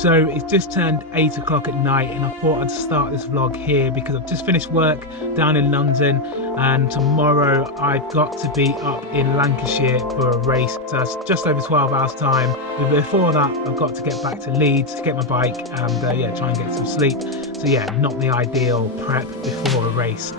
So it's just turned 8 o'clock at night, and I thought I'd start this vlog here because I've just finished work down in London, and tomorrow I've got to be up in Lancashire for a race. So that's just over 12 hours time. But before that, I've got to get back to Leeds to get my bike and yeah, try and get some sleep. So yeah, not the ideal prep before a race.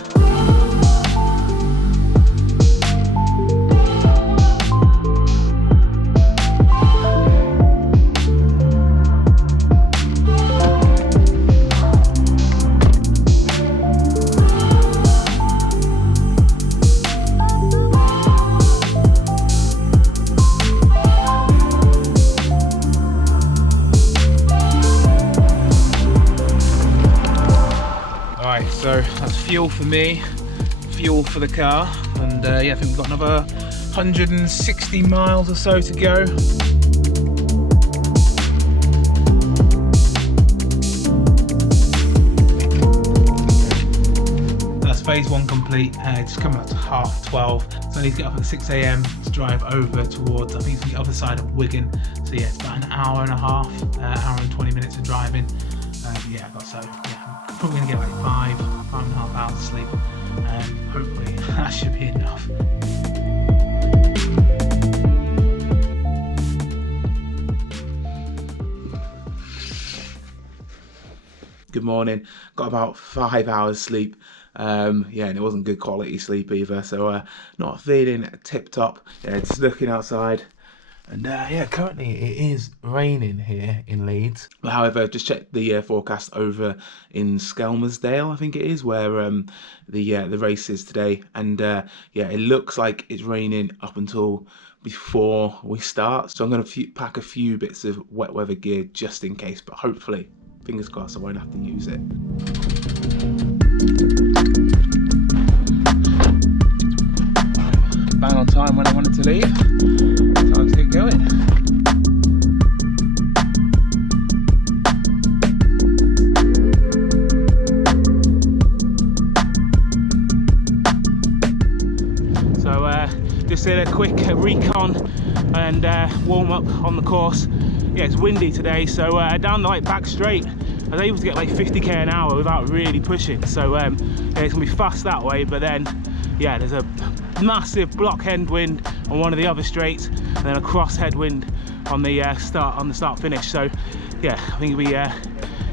So that's fuel for me, fuel for the car, and yeah, I think we've got another 160 miles or so to go. That's phase 1 complete. It's coming up to 12:30, so I need to get up at 6 AM to drive over towards, I think it's the other side of Wigan. So yeah, it's about an hour and a half, hour and 20 minutes of driving. Yeah, I'm probably gonna get like 5.5 hours of sleep. Hopefully that should be enough. Good morning. Got about 5 hours sleep. Yeah, and it wasn't good quality sleep either. So not feeling tip top. Yeah, just looking outside. And yeah, currently it is raining here in Leeds. But however, I've just checked the forecast over in Skelmersdale, I think it is, where the race is today. And yeah, it looks like it's raining up until before we start. So I'm going to pack a few bits of wet weather gear just in case. But hopefully, fingers crossed, I won't have to use it. Bang on time when I wanted to leave. Time to get going. So just did a quick recon and warm up on the course. Yeah, it's windy today, so down the back straight I was able to get like 50k an hour without really pushing. So yeah, it's gonna be fast that way, but then yeah, there's a massive block headwind on one of the other straights, and then a cross headwind on the start finish. So yeah, I think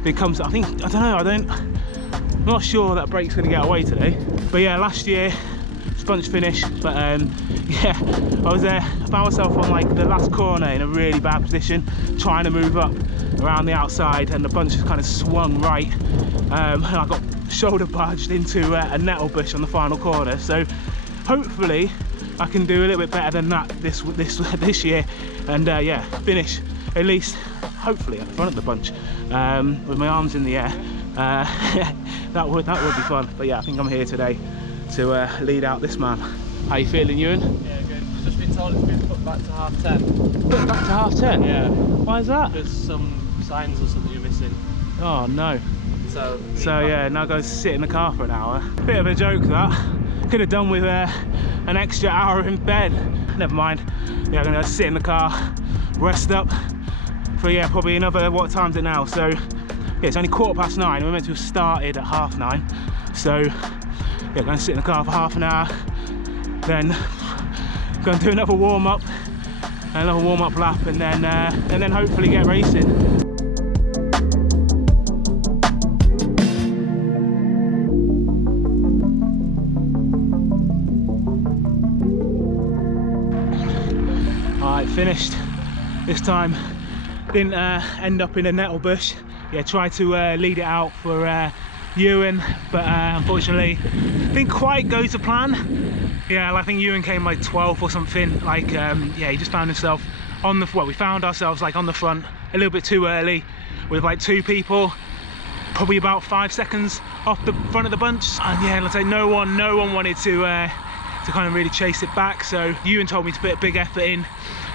it comes, I don't know, I'm not sure that brake's going to get away today. But yeah, last year sponge finish, but yeah, I found myself on like the last corner in a really bad position, trying to move up around the outside, and the bunch just kind of swung right, and I got shoulder barged into a nettle bush on the final corner. So hopefully I can do a little bit better than that this year, and yeah, finish at least hopefully at the front of the bunch with my arms in the air. that would be fun. But yeah, I think I'm here today to lead out this man. How you feeling, Ewan? Yeah, good. I've just been told it's been put back to 10:30. Put back to 10:30? Yeah. Why is that? There's some signs or something you're missing. Oh no. So yeah, now go sit in the car for an hour. Bit of a joke that. Could have done with an extra hour in bed. Never mind. Yeah, I'm gonna sit in the car, rest up for yeah, probably another, what time's it now? So yeah, it's only 9:15. We're meant to have started at 9:30. So yeah, gonna sit in the car for half an hour, then gonna do another warm up lap, and then hopefully get racing. Finished this time. Didn't end up in a nettle bush. Yeah, tried to lead it out for Ewan, but unfortunately didn't quite go to plan. Yeah, I think Ewan came like 12th or something. Like yeah, he just found himself on the, well, we found ourselves like on the front a little bit too early with like 2 people, probably about 5 seconds off the front of the bunch. And yeah, let's say no one wanted to kind of really chase it back. So Ewan told me to put a big effort in,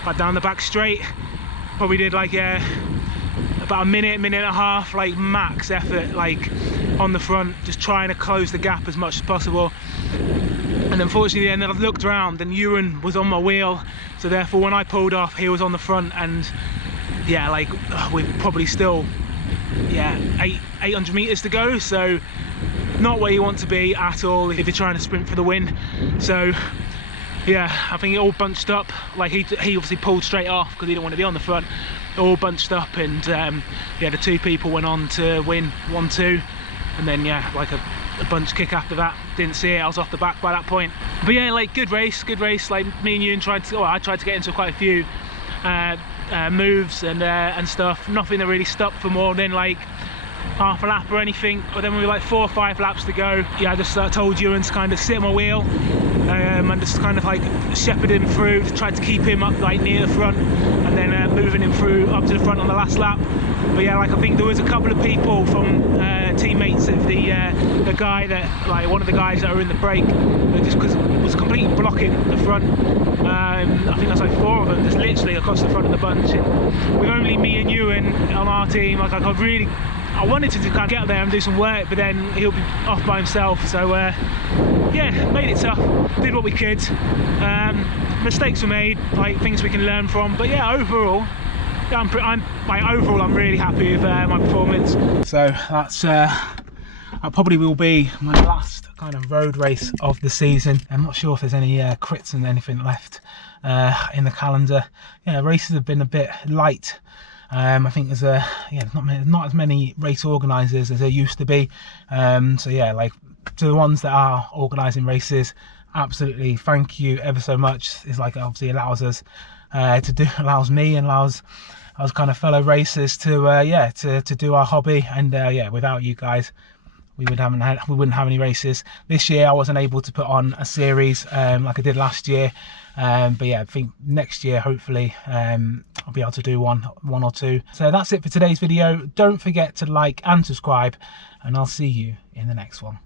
like down the back straight. Probably did like about a minute and a half, like max effort, like on the front, just trying to close the gap as much as possible. And unfortunately then I looked around and Ewan was on my wheel, so therefore when I pulled off he was on the front, and yeah, like we've probably still 800 meters to go, so not where you want to be at all if you're trying to sprint for the win. So yeah, I think it all bunched up. Like he obviously pulled straight off because he didn't want to be on the front. All bunched up, and yeah, the 2 people went on to win 1-2, and then yeah, like a bunch kick after that. Didn't see it, I was off the back by that point. But yeah, like good race. Like me and you tried to, I tried to get into quite a few moves and stuff. Nothing that really stopped for more than like half a lap or anything. But then we were like 4 or 5 laps to go. Yeah, I just told Ewan to kind of sit on my wheel and just kind of like shepherd him through, tried to keep him up like near the front, and then moving him through up to the front on the last lap. But yeah, like I think there was a couple of people from teammates of the guy that, like one of the guys that were in the break, that just was completely blocking the front. I think there's like 4 of them just literally across the front of the bunch, and with only me and Ewan on our team, like I wanted to kind of get up there and do some work, but then he'll be off by himself. So yeah, made it tough, did what we could. Mistakes were made, like things we can learn from. But yeah, overall, I'm really happy with my performance. So that's that probably will be my last kind of road race of the season. I'm not sure if there's any crits and anything left in the calendar. Yeah, races have been a bit light. I think there's not as many race organisers as there used to be. So yeah, like to the ones that are organising races, absolutely thank you ever so much. It's like obviously allows me and allows us kind of fellow racers to do our hobby. And yeah, without you guys, we wouldn't have any races. This year I wasn't able to put on a series like I did last year, but yeah, I think next year hopefully I'll be able to do one or 2. So that's it for today's video. Don't forget to like and subscribe, and I'll see you in the next one.